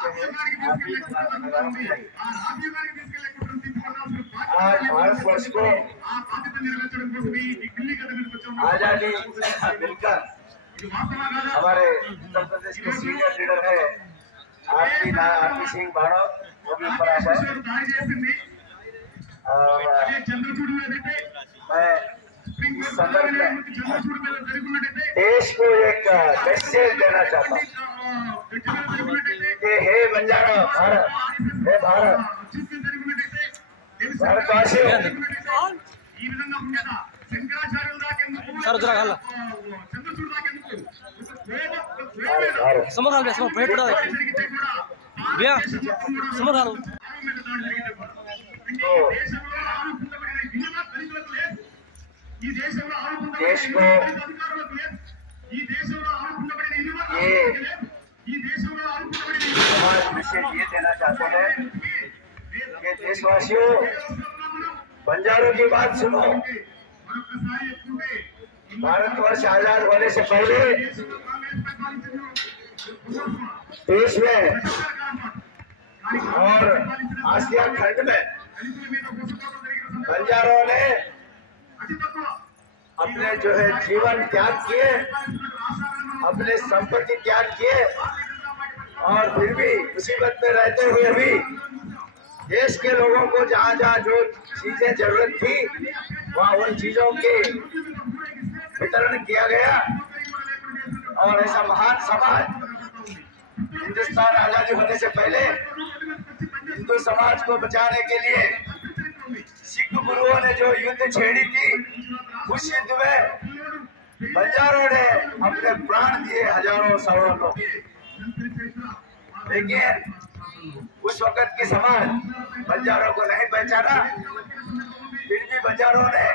आज भारतवर्ष को आजादी मिलकर हमारे उत्तर प्रदेश के सीनियर लीडर है आरपी सिंह भारत, वो भी बराबर। और मैं इस संदर्भ में देश को एक मैसेज देना चाहता हूँ कि हे बंजारा भारत, हे भारतवासियों, देश को ये समाज मैसेज ये देना चाहते हैं कि देशवासियों, बंजारों की बात सुनो। भारतवर्ष आजाद होने से पहले देश में और आसिया खंड में बंजारों ने अपने जो है जीवन त्याग किए, अपने संपत्ति त्याग किए, और फिर भी मुसीबत में रहते हुए भी देश के लोगों को जहाँ जहाँ जो चीजें जरूरत थी वहाँ उन चीजों के वितरण किया गया। और ऐसा महान समाज हिंदुस्तान आजादी होने से पहले हिंदू समाज को बचाने के लिए सिख गुरुओं ने जो युद्ध छेड़ी थी, उस युद्ध में बंजारों ने अपने प्राण दिए, हजारों सवारों लोग। लेकिन उस वक्त की समाज बंजारों को नहीं पहचाना, फिर भी बंजारों ने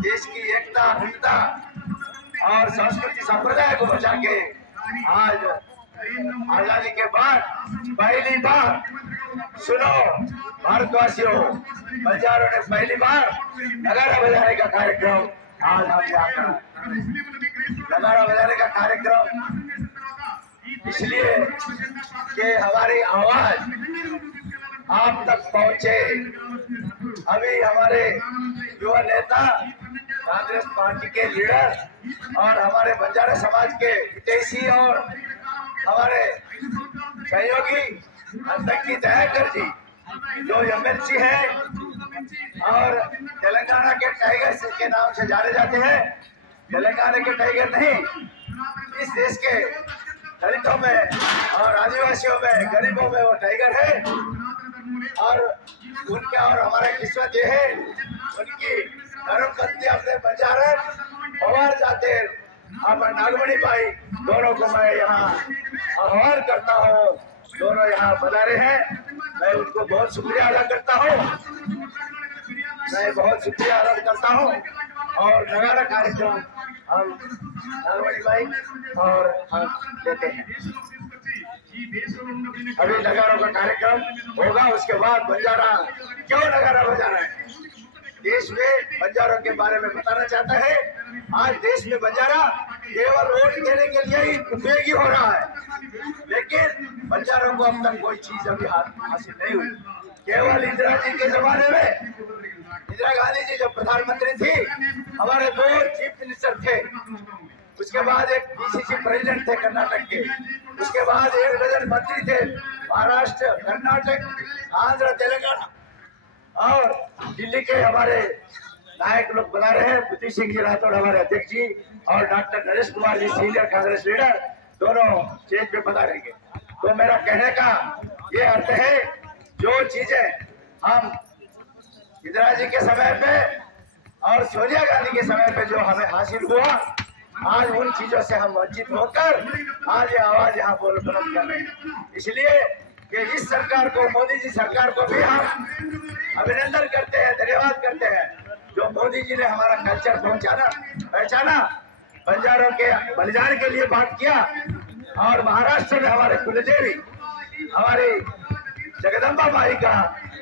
देश की एकता, अखंडता और संस्कृति संप्रदाय को बचा के आज आजादी के बाद पहली बार, सुनो भारतवासियों, बंजारों ने पहली बार नगारा बजाने का कार्यक्रम आज हम यहाँ कर, नगारा बजाने का कार्यक्रम इसलिए कि हमारी आवाज आप तक पहुंचे। अभी हमारे युवा नेता, कांग्रेस पार्टी के लीडर और हमारे बंजारा समाज के हितैषी और हमारे सहयोगी अंतकी दयाकर जी, जो एमएलसी है और तेलंगाना के टाइगर के नाम से जाने जाते हैं। तेलंगाना के टाइगर नहीं, इस देश के दलितों में और आदिवासियों में, गरीबों में वो टाइगर है। और उनका और हमारा किस्मत ये है, उनकी धर्म पत्नी अपने बंजारा पवार जाते और नागमणि भाई, दोनों को मैं यहाँ आह्वान करता हूँ। दोनों यहाँ पधारे हैं, मैं उनको बहुत शुक्रिया अदा करता हूँ, मैं बहुत शुक्रिया अदा करता हूँ। और नगारा कार्यक्रम हम नागमणि भाई और हम देते हैं। अभी नगारों का कार्यक्रम होगा, उसके बाद बंजारा क्यों नगारा बजा रहा है, देश में बंजारों के बारे में बताना चाहता है। आज देश में बंजारा केवल वोट देने के लिए ही उपयोगी हो रहा है, लेकिन बंजारों को अब तक कोई चीज अभी हासिल नहीं हुई। केवल इंदिरा जी के जमाने में, इंदिरा गांधी जी जब प्रधानमंत्री थी, हमारे 2 चीफ मिनिस्टर थे, उसके बाद एक पीसीसी प्रेसिडेंट थे कर्नाटक के, उसके बाद 1 डजन मंत्री थे, महाराष्ट्र, कर्नाटक, आंध्र, तेलंगाना, और दिल्ली के हमारे नायक लोग बना रहे हैं। बुद्धि सिंह जी राठौड़ हमारे अध्यक्ष जी और doctor Naresh Kumar ji senior Congress leader, दोनों स्टेज पे पधारेंगे। तो मेरा कहने का ये अर्थ है, जो चीजें हम इंदिरा जी के समय पे और सोनिया गांधी के समय पे जो हमें हासिल हुआ, आज उन चीजों से हम वंचित होकर आज ये आवाज यहाँ बुलंद कर रहे हैं। इसलिए कि इस सरकार को, मोदी जी सरकार को भी हम अभिनंदन करते हैं, धन्यवाद करते हैं, जो मोदी जी ने हमारा कल्चर पहचाना, बंजारों के बलिदान के लिए बात किया। और महाराष्ट्र में हमारे कुलदेवी, हमारी जगदम्बा माई का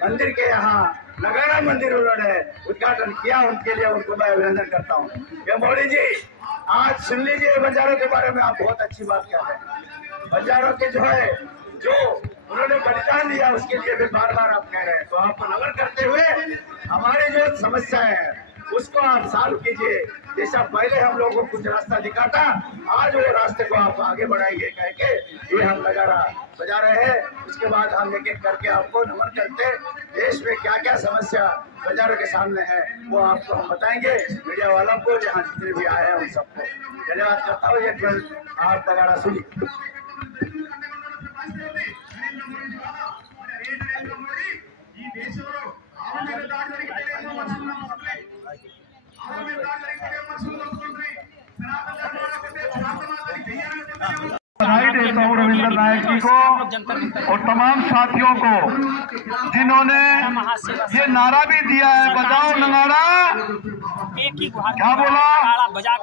मंदिर के यहाँ नगारा मंदिर उन्होंने उद्घाटन किया, उनके लिए उनको मैं अभिनंदन करता हूँ। ये मोदी जी, आज सुन लीजिए, बंजारों के बारे में आप बहुत अच्छी बात कर रहे हैं। बंजारों के जो है जो उन्होंने बलिदान दिया उसके लिए भी बार बार आप कह रहे हैं। तो आपको नमन करते हुए हमारी जो समस्या है उसको आप सॉल्व कीजिए। जैसा पहले हम लोगों को कुछ रास्ता दिखाता, आज वो रास्ते को आप आगे बढ़ाइए कह के ये हम नगारा बजा रहे हैं। उसके बाद हम एक एक करके आपको नमन करते देश में क्या क्या समस्या बाजारों के सामने है वो आपको हम बताएंगे। मीडिया वालों को जहाँ जितने भी आए हैं उन सबको धन्यवाद करता हूँ। ये आप नगारा सुनिए। बधाई देता हूँ रविंद्र नायक जी को और तमाम साथियों को जिन्होंने ये नारा भी दिया है, बजाओ नगाड़ा। क्या बोला?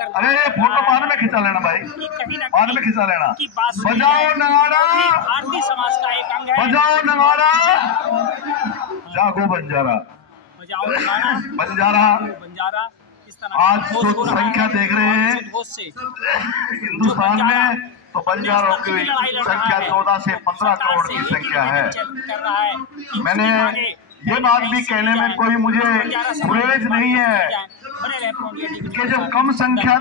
अरे ये फोटो बाद में खिंचा लेना भाई, बाद में खिंचा लेना। बजाओ नगाड़ा, भारतीय समाज का एक अंग है। बजाओ नगाड़ा, जागो बंजारा, बंजारा। आज जो संख्या देख रहे हैं हिंदुस्तान में, तो बंजारों की संख्या 14 से 15 करोड़ की संख्या है। मैंने ये बात भी कहने में कोई मुझे गुरेज नहीं है कि जब कम संख्या